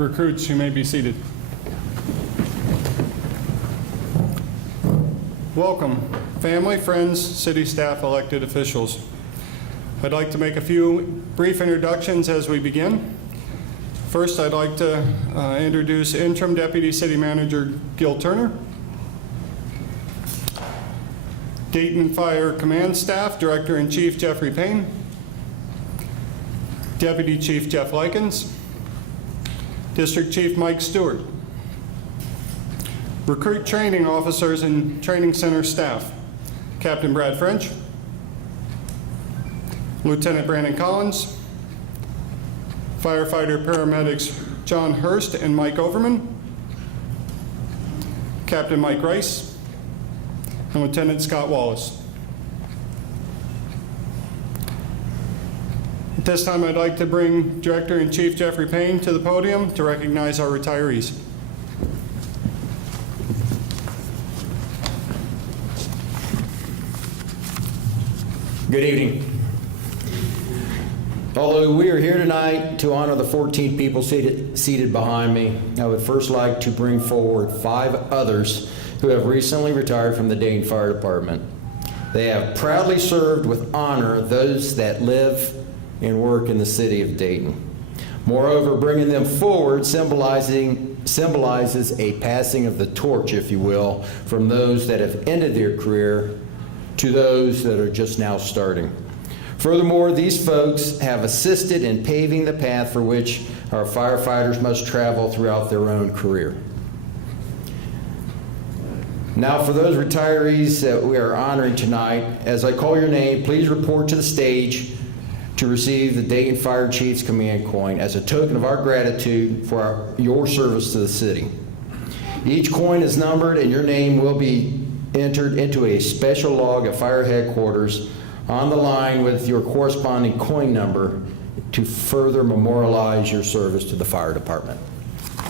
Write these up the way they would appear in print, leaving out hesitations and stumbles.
Recruits, you may be seated. Welcome, family, friends, city staff, elected officials. I'd like to make a few brief introductions as we begin. First, I'd like to introduce Interim Deputy City Manager Gil Turner, Dayton Fire Command Staff Director-in-Chief Jeffrey Payne, Deputy Chief Jeff Likens, District Chief Mike Stewart, Recruit Training Officers and Training Center Staff, Captain Brad French, Lieutenant Brandon Collins, Firefighter Paramedics John Hurst and Mike Overman, Captain Mike Rice, and Lieutenant Scott Wallace. At this time, I'd like to bring Director-in-Chief Jeffrey Payne to the podium to recognize our retirees. Good evening. Although we are here tonight to honor the 14 people seated behind me, I would first like to bring forward 5 others who have recently retired from the Dayton Fire Department. They have proudly served with honor those that live and work in the city of Dayton. Moreover, bringing them forward symbolizes a passing of the torch, if you will, from those that have ended their career to those that are just now starting. Furthermore, these folks have assisted in paving the path for which our firefighters must travel throughout their own career. Now, for those retirees that we are honoring tonight, as I call your name, please report to the stage to receive the Dayton Fire Chief's Command Coin as a token of our gratitude for your service to the city. Each coin is numbered and your name will be entered into a special log at fire headquarters on the line with your corresponding coin number to further memorialize your service to the fire department.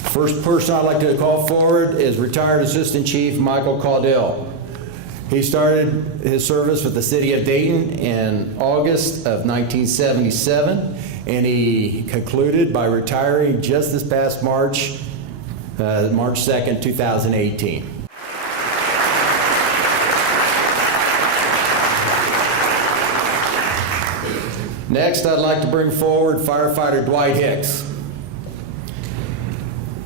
First person I'd like to call forward is retired Assistant Chief Michael Caudill. He started his service with the city of Dayton in August of 1977, and he concluded by retiring just this past March 2nd, 2018. Next, I'd like to bring forward firefighter Dwight Hicks.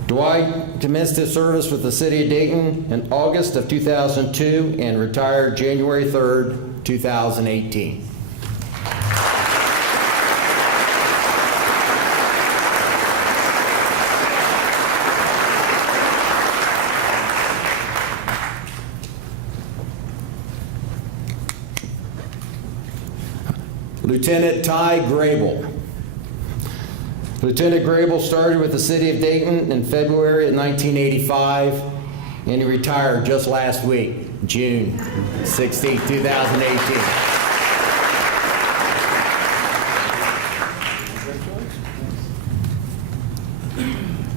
Dwight commenced his service with the city of Dayton in August of 2002 and retired January 3rd, 2018. Lieutenant Ty Grable. Lieutenant Grable started with the city of Dayton in February of 1985, and he retired just last week, June 16, 2018.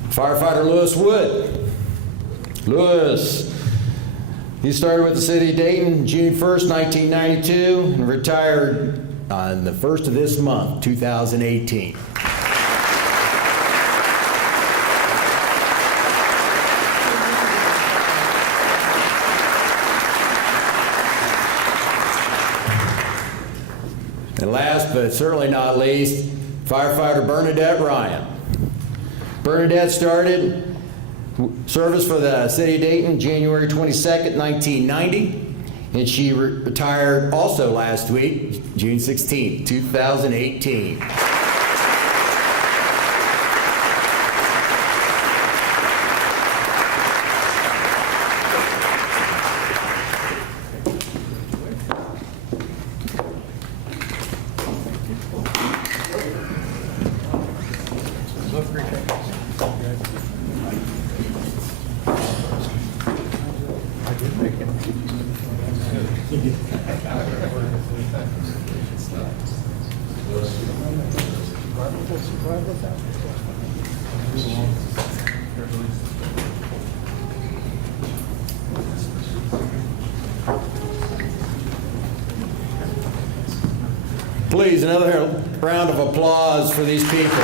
Firefighter Lewis Wood. Lewis, he started with the city of Dayton June 1st, 1992, and retired on the 1st of this month, 2018. And last but certainly not least, firefighter Bernadette Ryan. Bernadette started service for the city of Dayton January 22nd, 1990, and she retired also last week, June 16th, 2018. Please, another round of applause for these people.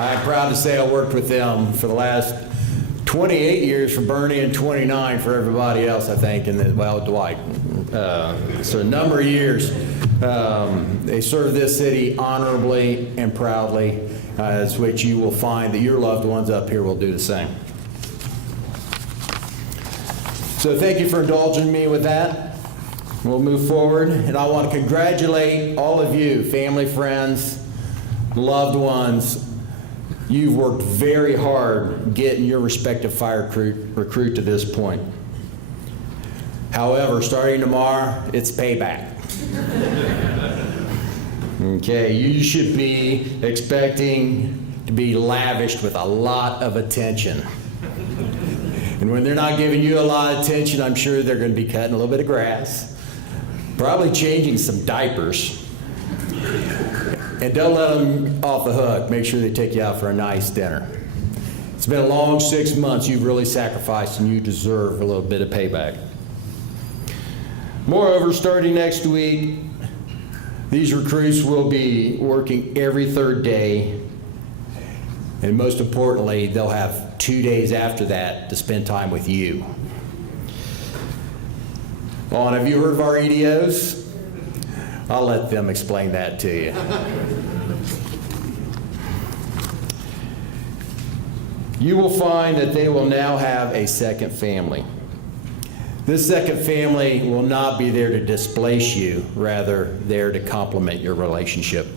I'm proud to say I worked with them for the last 28 years for Bernie and 29 for everybody else, I think, and well, Dwight. So a number of years. They serve this city honorably and proudly, as which you will find that your loved ones up here will do the same. So thank you for indulging me with that. We'll move forward, and I want to congratulate all of you, family, friends, loved ones. You've worked very hard getting your respective fire recruit to this point. However, starting tomorrow, it's payback. Okay, you should be expecting to be lavished with a lot of attention. And when they're not giving you a lot of attention, I'm sure they're going to be cutting a little bit of grass, probably changing some diapers. And don't let them off the hook. Make sure they take you out for a nice dinner. It's been a long 6 months. You've really sacrificed, and you deserve a little bit of payback. Moreover, starting next week, these recruits will be working every third day, and most importantly, they'll have 2 days after that to spend time with you. Oh, and have you heard of our EDOs? I'll let them explain that to you. You will find that they will now have a second family. This second family will not be there to displace you, rather there to complement your relationship.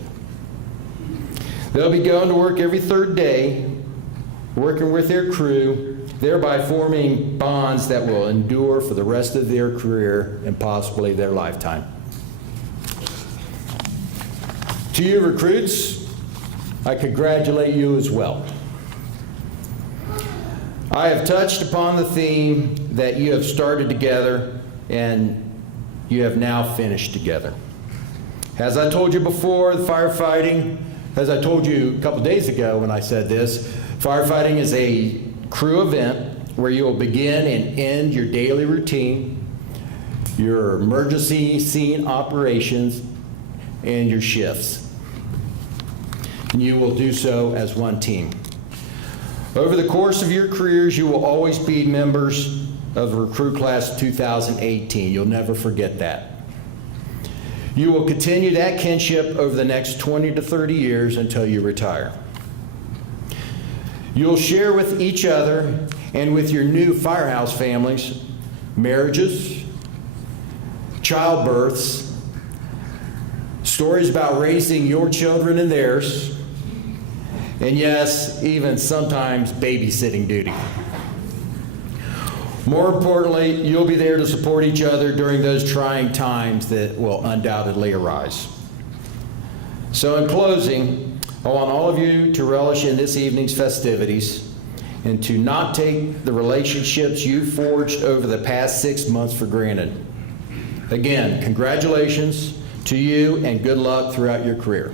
They'll be going to work every third day, working with their crew, thereby forming bonds that will endure for the rest of their career and possibly their lifetime. To you recruits, I congratulate you as well. I have touched upon the theme that you have started together and you have now finished together. As I told you before, the firefighting, as I told you a couple days ago when I said this, firefighting is a crew event where you will begin and end your daily routine, your emergency scene operations, and your shifts. And you will do so as one team. Over the course of your careers, you will always be members of the recruit class of 2018. You'll never forget that. You will continue that kinship over the next 20 to 30 years until you retire. You'll share with each other and with your new firehouse families marriages, childbirths, stories about raising your children and theirs, and yes, even sometimes babysitting duty. More importantly, you'll be there to support each other during those trying times that will undoubtedly arise. So in closing, I want all of you to relish in this evening's festivities and to not take the relationships you forged over the past 6 months for granted. Again, congratulations to you and good luck throughout your career.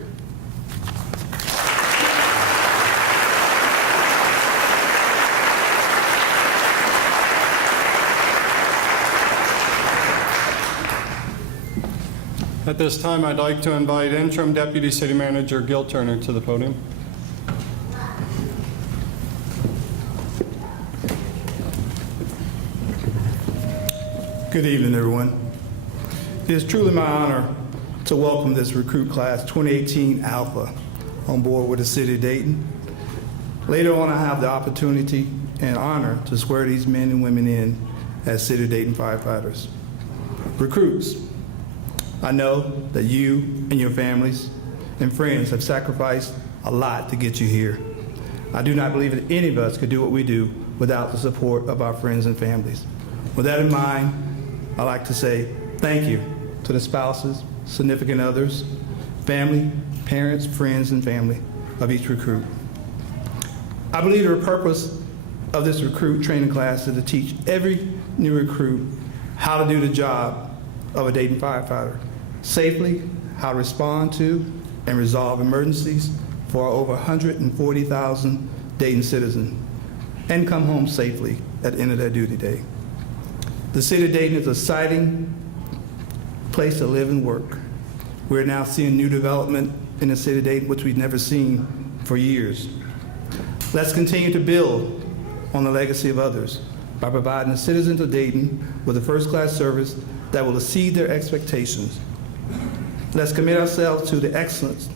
At this time, I'd like to invite Interim Deputy City Manager Gil Turner to the podium. Good evening, everyone. It is truly my honor to welcome this recruit class 2018 Alpha on board with the City of Dayton. Later on, I have the opportunity and honor to swear these men and women in as City of Dayton firefighters. Recruits, I know that you and your families and friends have sacrificed a lot to get you here. I do not believe that any of us could do what we do without the support of our friends and families. With that in mind, I'd like to say thank you to the spouses, significant others, family, parents, friends, and family of each recruit. I believe the purpose of this recruit training class is to teach every new recruit how to do the job of a Dayton firefighter safely, how to respond to and resolve emergencies for our over 140,000 Dayton citizens, and come home safely at the end of their duty day. The City of Dayton is an exciting place to live and work. We're now seeing new development in the City of Dayton, which we've never seen for years. Let's continue to build on the legacy of others by providing the citizens of Dayton with a first-class service that will exceed their expectations. Let's commit ourselves to the excellence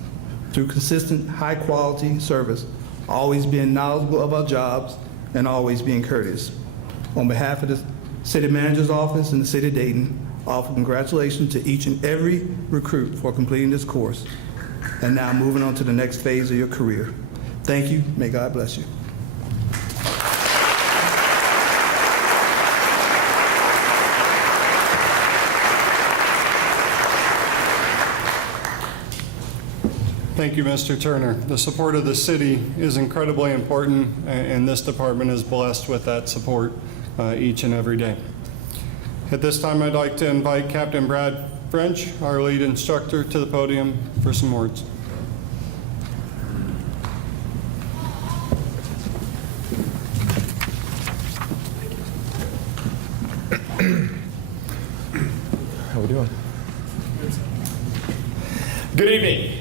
through consistent, high-quality service, always being knowledgeable of our jobs and always being courteous. On behalf of the City Manager's Office and the City of Dayton, I offer congratulations to each and every recruit for completing this course and now moving on to the next phase of your career. Thank you. May God bless you. Thank you, Mr. Turner. The support of the city is incredibly important, and this department is blessed with that support each and every day. At this time, I'd like to invite Captain Brad French, our lead instructor, to the podium for some words. How we doing? Good evening.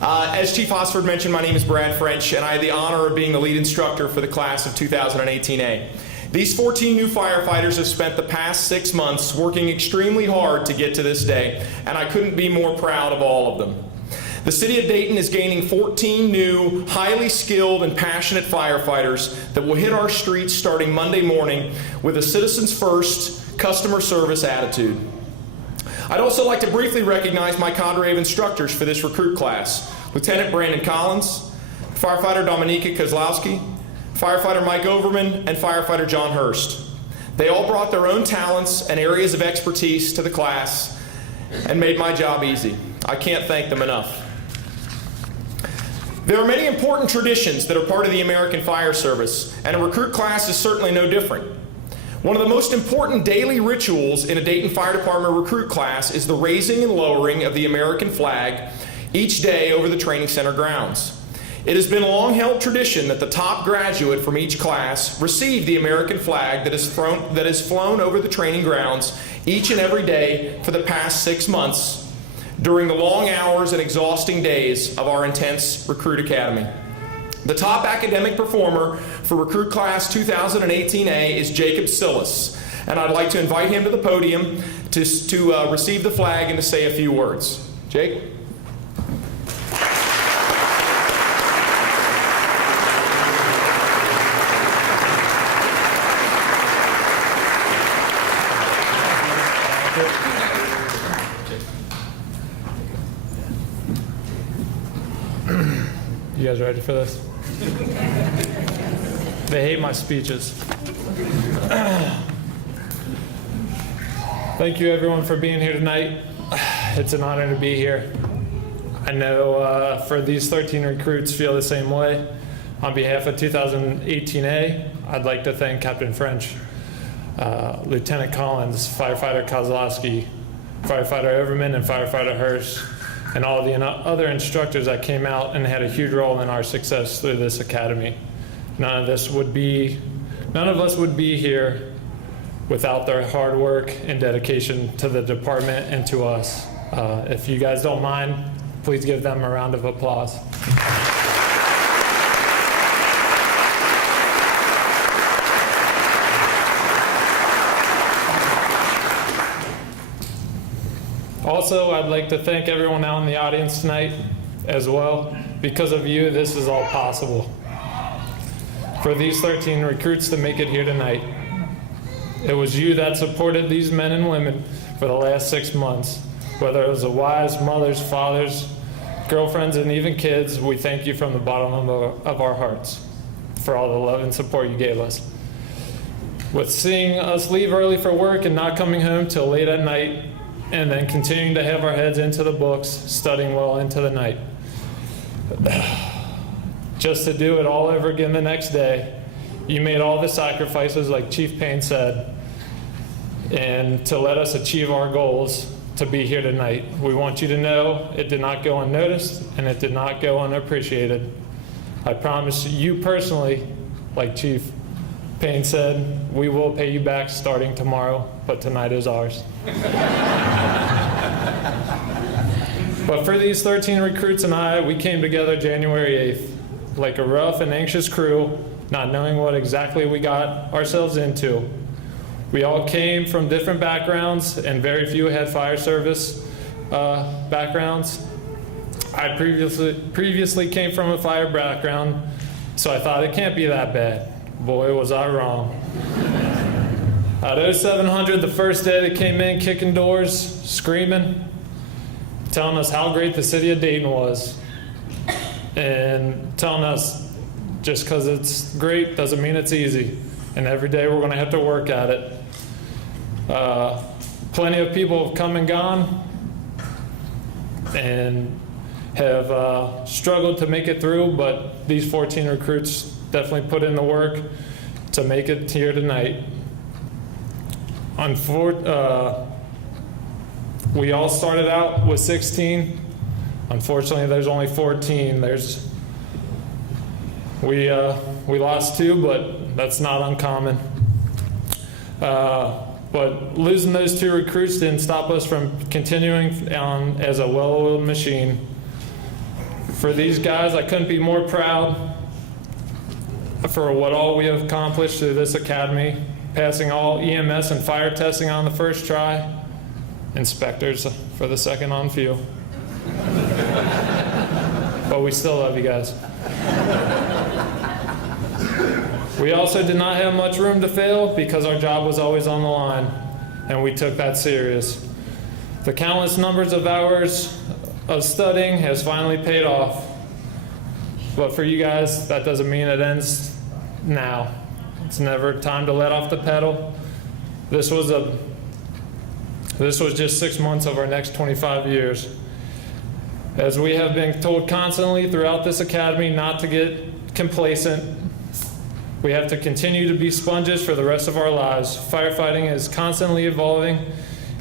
As Chief Hosford mentioned, my name is Brad French, and I had the honor of being the lead instructor for the class of 2018A. These 14 new firefighters have spent the past 6 months working extremely hard to get to this day, and I couldn't be more proud of all of them. The City of Dayton is gaining 14 new, highly skilled and passionate firefighters that will hit our streets starting Monday morning with a citizens first, customer service attitude. I'd also like to briefly recognize my cadre of instructors for this recruit class: Lieutenant Brandon Collins, Firefighter Dominika Kozlowski, Firefighter Mike Overman, and Firefighter John Hurst. They all brought their own talents and areas of expertise to the class and made my job easy. I can't thank them enough. There are many important traditions that are part of the American Fire Service, and a recruit class is certainly no different. One of the most important daily rituals in a Dayton Fire Department recruit class is the raising and lowering of the American flag each day over the training center grounds. It has been a long-held tradition that the top graduate from each class receive the American flag that is flown over the training grounds each and every day for the past 6 months during the long hours and exhausting days of our intense recruit academy. The top academic performer for Recruit Class 2018A is Jacob Sillis, and I'd like to invite him to the podium to receive the flag and to say a few words. Jake? You guys ready for this? They hate my speeches. Thank you everyone for being here tonight. It's an honor to be here. I know for these 13 recruits feel the same way. On behalf of 2018A, I'd like to thank Captain French, Lieutenant Collins, Firefighter Kozlowski, Firefighter Overman, and Firefighter Hurst, and all the other instructors that came out and had a huge role in our success through this academy. None of us would be here without their hard work and dedication to the department and to us. If you guys don't mind, please give them a round of applause. Also, I'd like to thank everyone out in the audience tonight as well. Because of you, this is all possible. For these 13 recruits to make it here tonight, it was you that supported these men and women for the last 6 months. Whether it was the wives, mothers, fathers, girlfriends, and even kids, we thank you from the bottom of our hearts for all the love and support you gave us. With seeing us leave early for work and not coming home till late at night, and then continuing to have our heads into the books, studying well into the night. Just to do it all over again the next day. You made all the sacrifices, like Chief Payne said, and to let us achieve our goals to be here tonight. We want you to know it did not go unnoticed and it did not go unappreciated. I promise you personally, like Chief Payne said, we will pay you back starting tomorrow, but tonight is ours. But for these 13 recruits and I, we came together January 8th like a rough and anxious crew, not knowing what exactly we got ourselves into. We all came from different backgrounds, and very few had fire service backgrounds. I previously came from a fire background, so I thought it can't be that bad. Boy, was I wrong. At 0700, the first day they came in kicking doors, screaming, telling us how great the city of Dayton was, and telling us just because it's great doesn't mean it's easy, and every day we're going to have to work at it. Plenty of people have come and gone and have struggled to make it through, but these 14 recruits definitely put in the work to make it here tonight. We all started out with 16. Unfortunately, there's only 14. We lost 2, but that's not uncommon. But losing those 2 recruits didn't stop us from continuing on as a well-oiled machine. For these guys, I couldn't be more proud for what all we have accomplished through this academy, passing all EMS and fire testing on the first try, inspectors for the second on few. But we still love you guys. We also did not have much room to fail because our job was always on the line, and we took that serious. The countless numbers of hours of studying has finally paid off. But for you guys, that doesn't mean it ends now. It's never time to let off the pedal. This was just 6 months of our next 25 years. As we have been told constantly throughout this academy not to get complacent, we have to continue to be sponges for the rest of our lives. Firefighting is constantly evolving,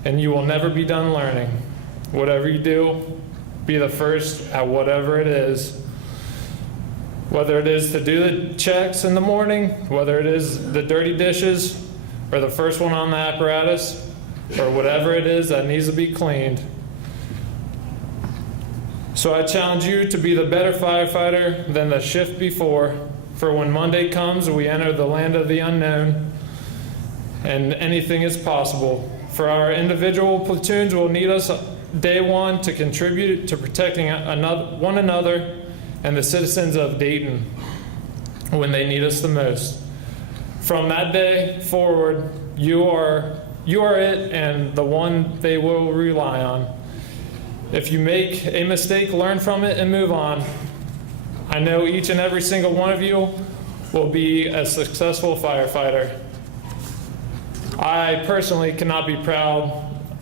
and you will never be done learning. Whatever you do, be the first at whatever it is. Whether it is to do the checks in the morning, whether it is the dirty dishes, or the first one on the apparatus, or whatever it is that needs to be cleaned. So I challenge you to be the better firefighter than the shift before. For when Monday comes, we enter the land of the unknown, and anything is possible. For our individual platoons will need us day one to contribute to protecting one another and the citizens of Dayton when they need us the most. From that day forward, you are it and the one they will rely on. If you make a mistake, learn from it and move on. I know each and every single one of you will be a successful firefighter. I personally cannot be proud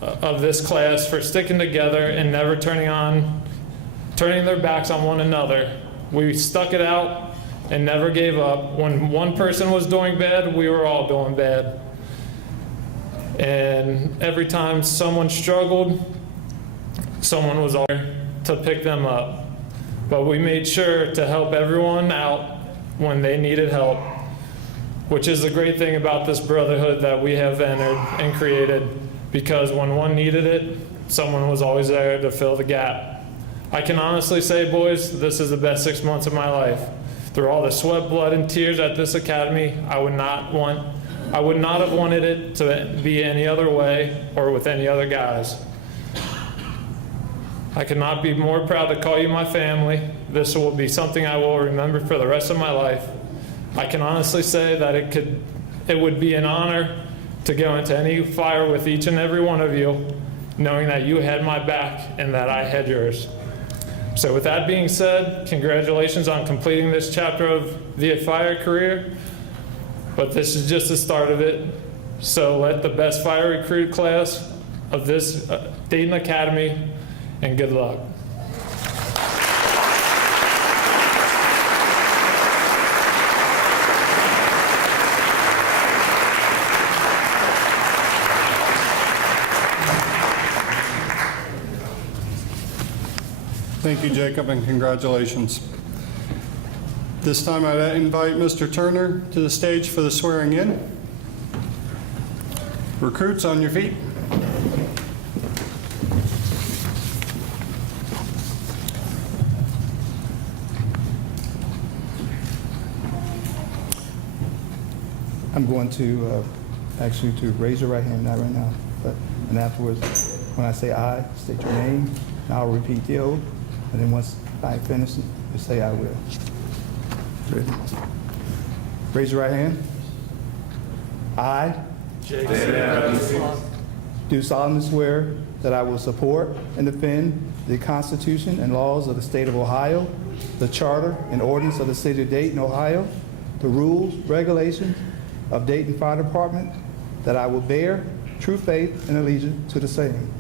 of this class for sticking together and never turning their backs on one another. We stuck it out and never gave up. When one person was doing bad, we were all doing bad. And every time someone struggled, someone was there to pick them up. But we made sure to help everyone out when they needed help, which is the great thing about this brotherhood that we have entered and created, because when one needed it, someone was always there to fill the gap. I can honestly say, boys, this is the best 6 months of my life. Through all the sweat, blood, and tears at this academy, I would not have wanted it to be any other way or with any other guys. I could not be more proud to call you my family. This will be something I will remember for the rest of my life. I can honestly say that it would be an honor to go into any fire with each and every one of you, knowing that you had my back and that I had yours. So with that being said, congratulations on completing this chapter of the fire career, but this is just the start of it. So let the best fire recruit class of this Dayton Academy, and good luck. Thank you, Jacob, and congratulations. This time I'd invite Mr. Turner to the stage for the swearing in. Recruits, on your feet. I'm going to ask you to raise your right hand, not right now, and afterwards, when I say "I," state your name, and I'll repeat the oath, and then once I finish, you say "I will." Ready? Raise your right hand. I do solemnly swear that I will support and defend the Constitution and laws of the state of Ohio, the charter and ordinance of the city of Dayton, Ohio, the rules, regulations of Dayton Fire Department, that I will bear true faith and allegiance to the same,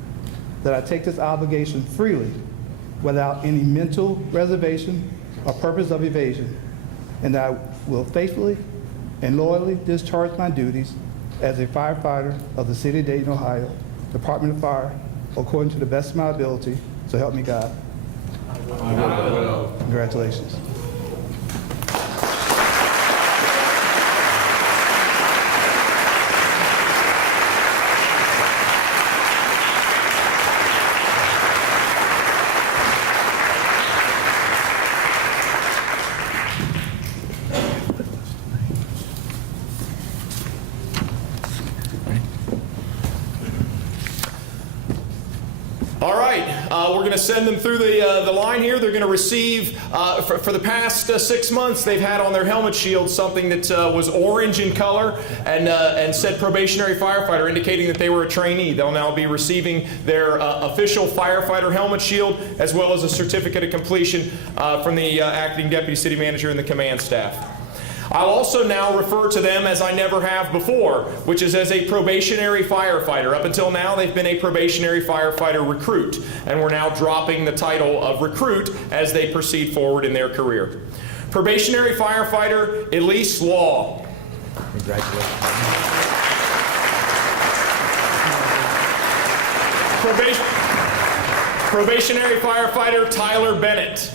that I take this obligation freely without any mental reservation or purpose of evasion, and that I will faithfully and loyally discharge my duties as a firefighter of the city of Dayton, Ohio, Department of Fire, according to the best of my ability, so help me God. I will. Congratulations. All right, we're going to send them through the line here. They're going to receive, for the past 6 months, they've had on their helmet shield something that was orange in color and said probationary firefighter, indicating that they were a trainee. They'll now be receiving their official firefighter helmet shield, as well as a certificate of completion from the acting deputy city manager and the command staff. I'll also now refer to them as I never have before, which is as a probationary firefighter. Up until now, they've been a probationary firefighter recruit, and we're now dropping the title of recruit as they proceed forward in their career. Probationary firefighter Elise Law. Congratulations. Probationary firefighter Tyler Bennett.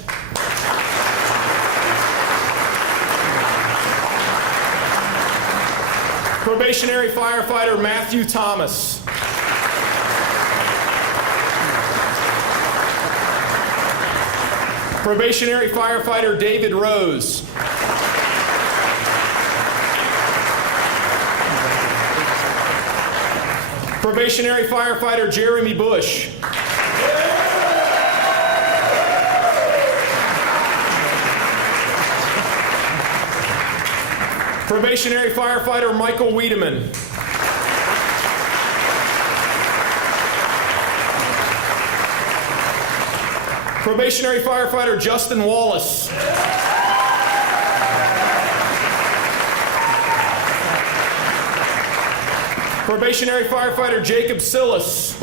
Probationary firefighter Matthew Thomas. Probationary firefighter David Rose. Probationary firefighter Jeremy Bush. Probationary firefighter Michael Wiedemann. Probationary firefighter Justin Wallace. Probationary firefighter Jacob Sillis.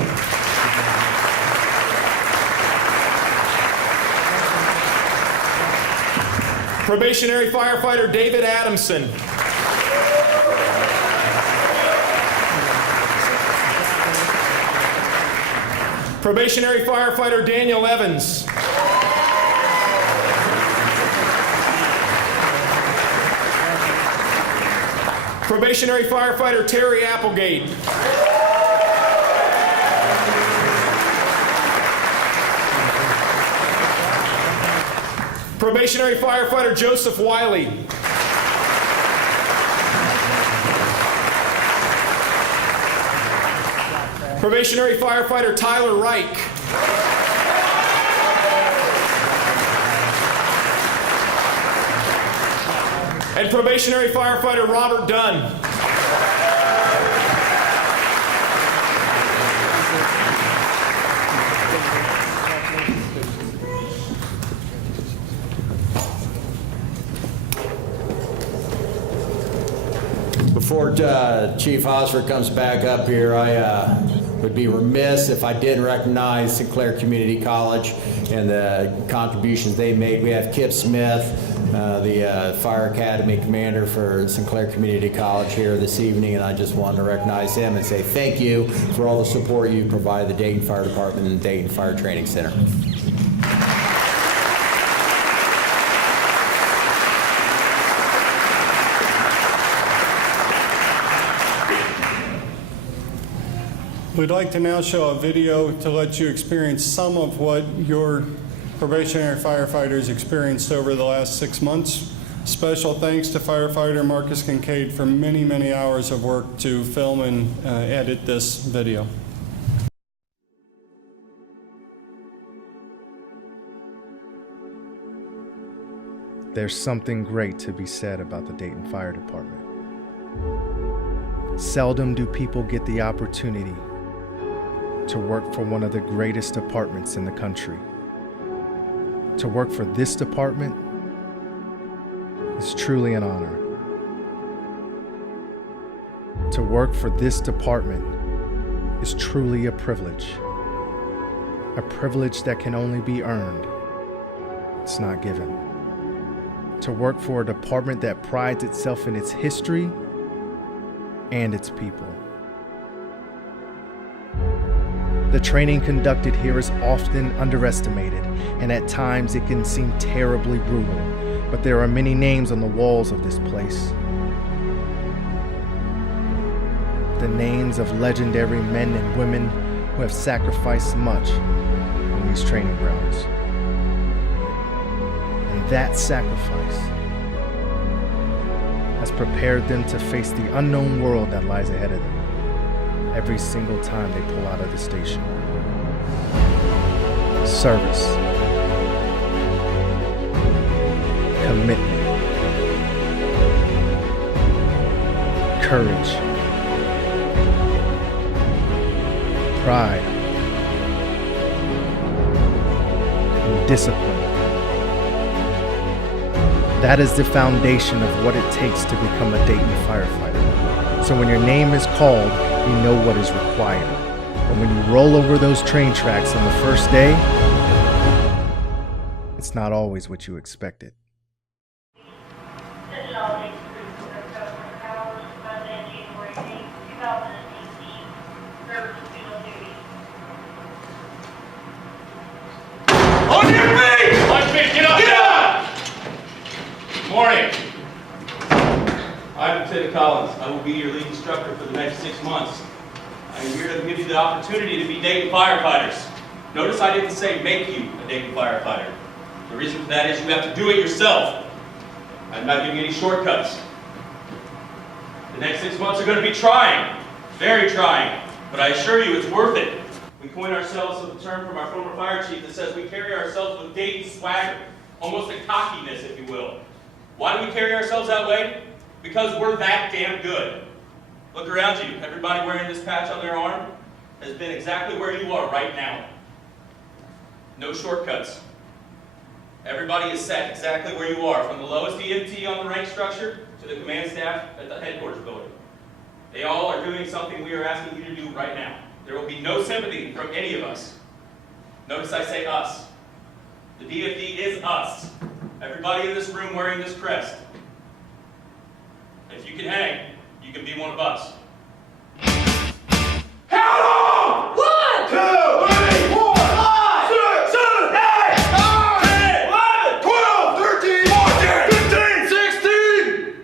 Probationary firefighter David Adamson. Probationary firefighter Daniel Evans. Probationary firefighter Terry Applegate. Probationary firefighter Joseph Wiley. Probationary firefighter Tyler Reich. And probationary firefighter Robert Dunn. Before Chief Hosford comes back up here, I would be remiss if I didn't recognize Sinclair Community College and the contributions they made. We have Kip Smith, the Fire Academy commander for Sinclair Community College here this evening, and I just wanted to recognize him and say thank you for all the support you provide the Dayton Fire Department and the Dayton Fire Training Center. We'd like to now show a video to let you experience some of what your probationary firefighters experienced over the last 6 months. Special thanks to firefighter Marcus Kincaid for many, many hours of work to film and edit this video. There's something great to be said about the Dayton Fire Department. Seldom do people get the opportunity to work for one of the greatest departments in the country. To work for this department is truly an honor. To work for this department is truly a privilege that can only be earned. It's not given. To work for a department that prides itself in its history and its people. The training conducted here is often underestimated, and at times it can seem terribly brutal, but there are many names on the walls of this place. The names of legendary men and women who have sacrificed much on these training grounds. And that sacrifice has prepared them to face the unknown world that lies ahead of them every single time they pull out of the station. Service, commitment, courage, pride, and discipline. That is the foundation of what it takes to become a Dayton firefighter. So when your name is called, you know what is required. But when you roll over those train tracks on the first day, it's not always what you expected. On your feet! On your feet! Get up! Get up! Morning. I'm Lieutenant Collins. I will be your lead instructor for the next 6 months. I am here to give you the opportunity to be Dayton firefighters. Notice I didn't say make you a Dayton firefighter. The reason for that is you have to do it yourself. I'm not giving you any shortcuts. The next 6 months are going to be trying, very trying, but I assure you it's worth it. We coin ourselves with a term from our former fire chief that says we carry ourselves with Dayton swagger, almost a cockiness, if you will. Why do we carry ourselves that way? Because we're that damn good. Look around you. Everybody wearing this patch on their arm has been exactly where you are right now. No shortcuts. Everybody is set exactly where you are, from the lowest EMT on the rank structure to the command staff at the headquarters building. They all are doing something we are asking you to do right now. There will be no sympathy from any of us. Notice I say us. The DFD is us. Everybody in this room wearing this crest. If you can hang, you can be one of us. Count on! 1, 2, 3, 4, 5, 6, 7, 8, 9, 10, 11, 12, 13, 14, 15, 16!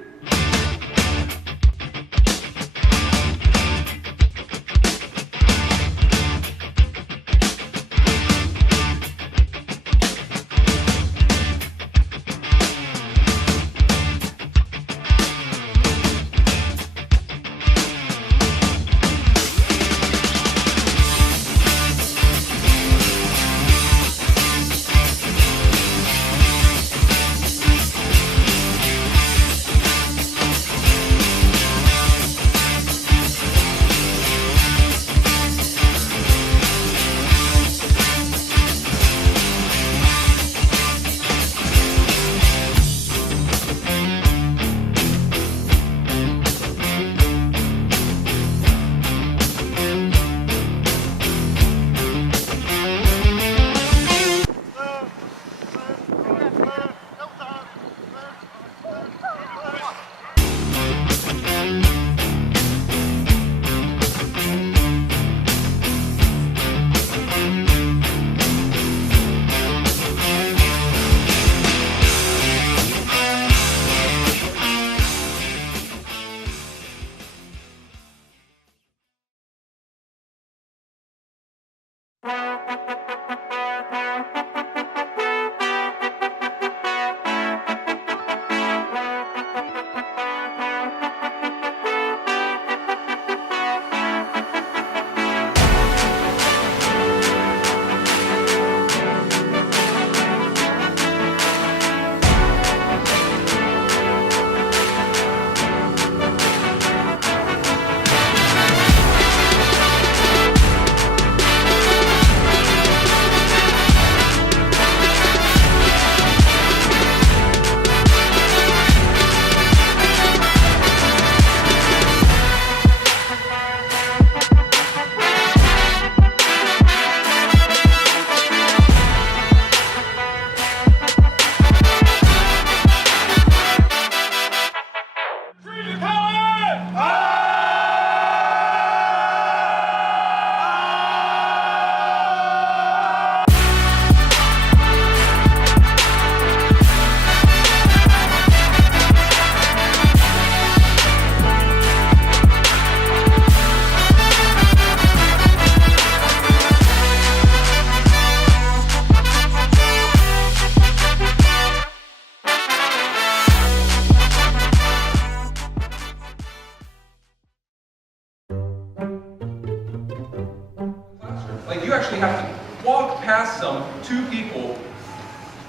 you actually have to walk past some 2 people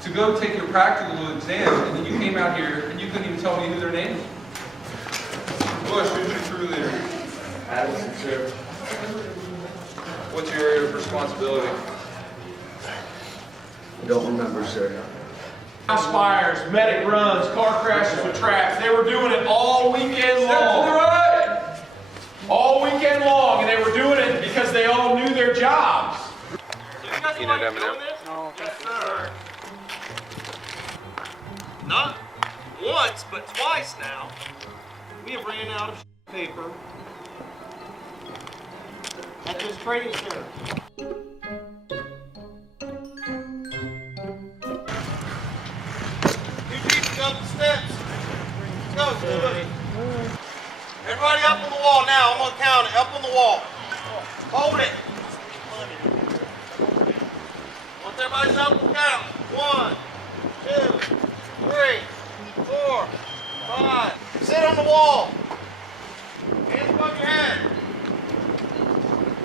to go take your practical exam, and then you came out here and you couldn't even tell me who their name is. Bush, who's your crew leader? Addison, sir. What's your area of responsibility? I don't remember, sir. House fires, medic runs, car crashes with traps. They were doing it all weekend long. All weekend long, and they were doing it because they all knew their jobs. You know doing this? No. Yes, sir. Not once, but twice now. We have ran out of paper at this training center. Up the steps. Let's go. Everybody up on the wall now. I'm gonna count it. Up on the wall. Hold it. Once everybody's up, we'll count. 1, 2, 3, 4, 5. Sit on the wall. Hands above your head.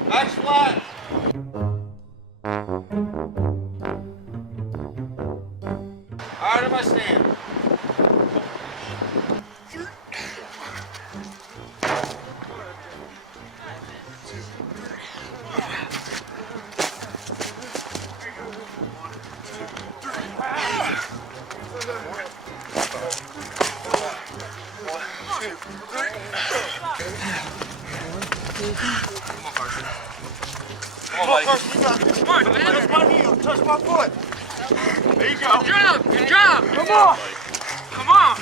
Back's flat. All right, everybody stand. Come on, Carson, you got this. Come on, man. Touch my heel, touch my foot. There you go. Good job. Come on. Come on.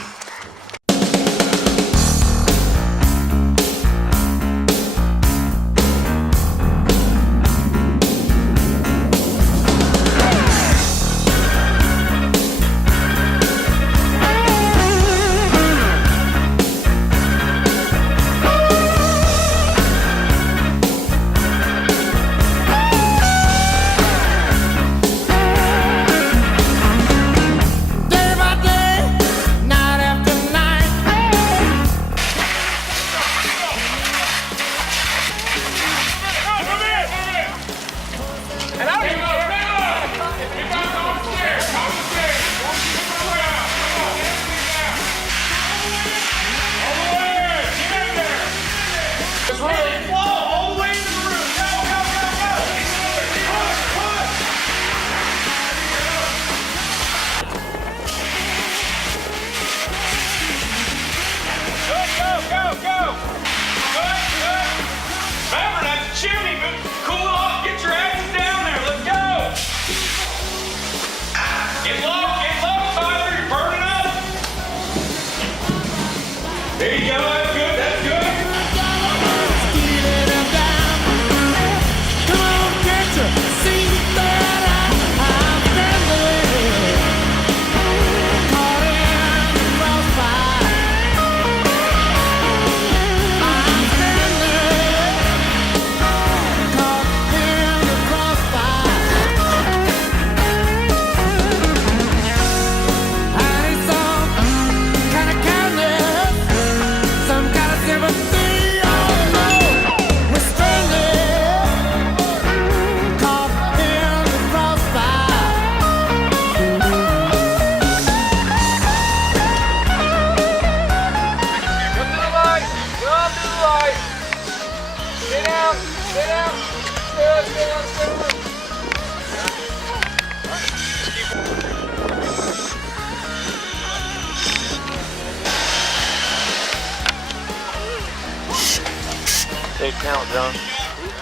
Hey, count, John.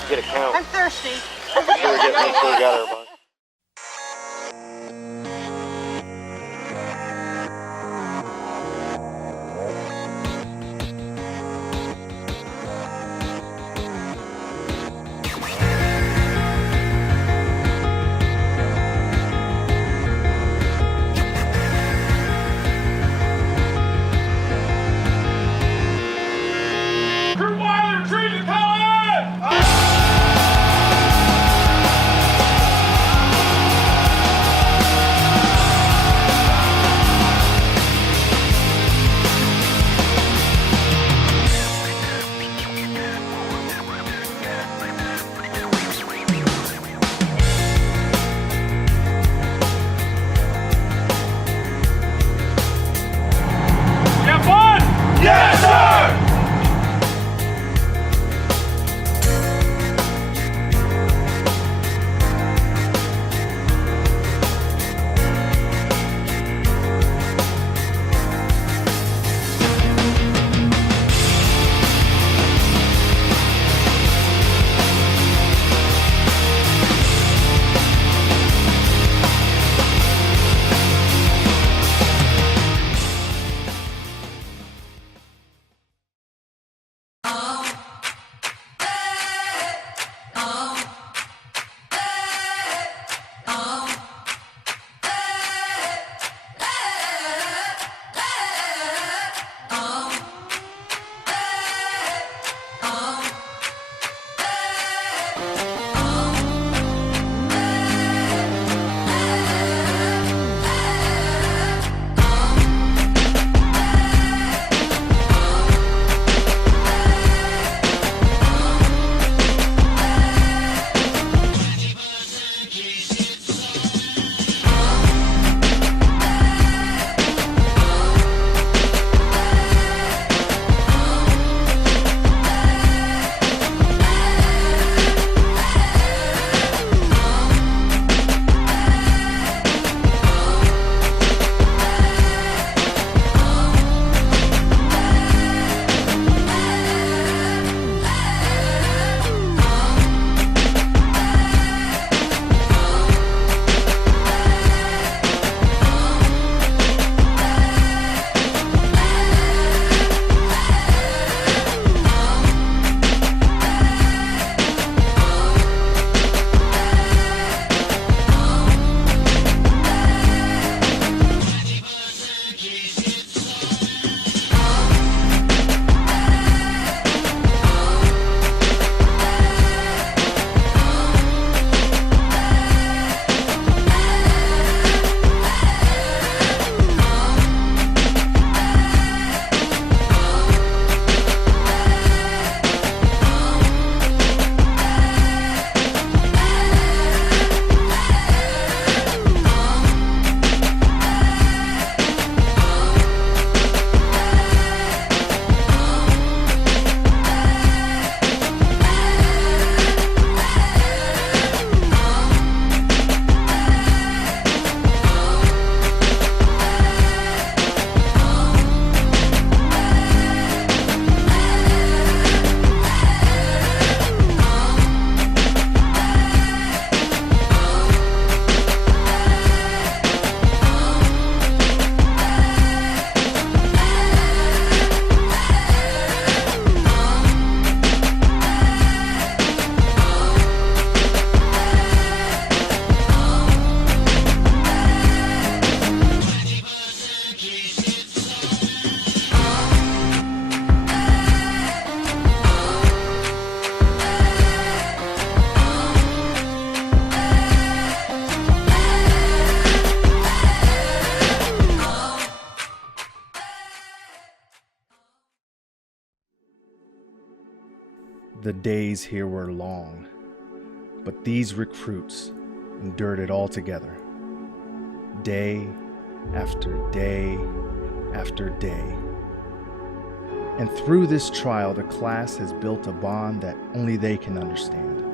Get a count. I'm thirsty. Make sure we got everybody. The days here were long, but these recruits endured it all together. Day after day after day. And through this trial, the class has built a bond that only they can understand.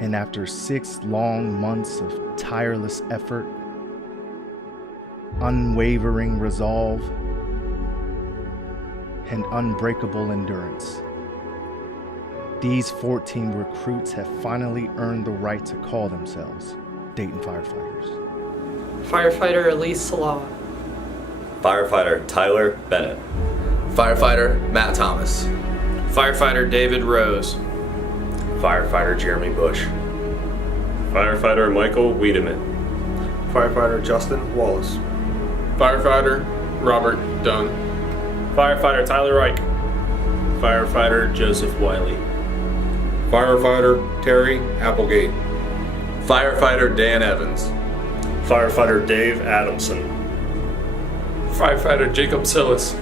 And after 6 long months of tireless effort, unwavering resolve, and unbreakable endurance, these 14 recruits have finally earned the right to call themselves Dayton firefighters. Firefighter Elise Salah. Firefighter Tyler Bennett. Firefighter Matt Thomas. Firefighter David Rose. Firefighter Jeremy Bush. Firefighter Michael Wiedemann. Firefighter Justin Wallace. Firefighter Robert Dunn. Firefighter Tyler Reich. Firefighter Joseph Wiley. Firefighter Terry Applegate. Firefighter Dan Evans. Firefighter Dave Adamson. Firefighter Jacob Sillis.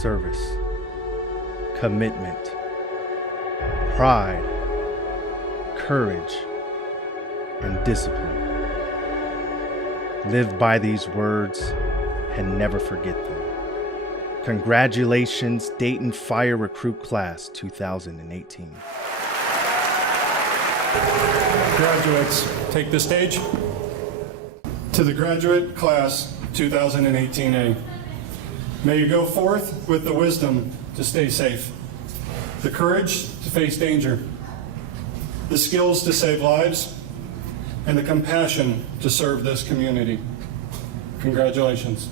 Service, commitment, pride, courage, and discipline. Live by these words and never forget them. Congratulations, Dayton Fire Recruit Class 2018. Graduates, take the stage. To the graduate class 2018A. May you go forth with the wisdom to stay safe, the courage to face danger, the skills to save lives, and the compassion to serve this community. Congratulations.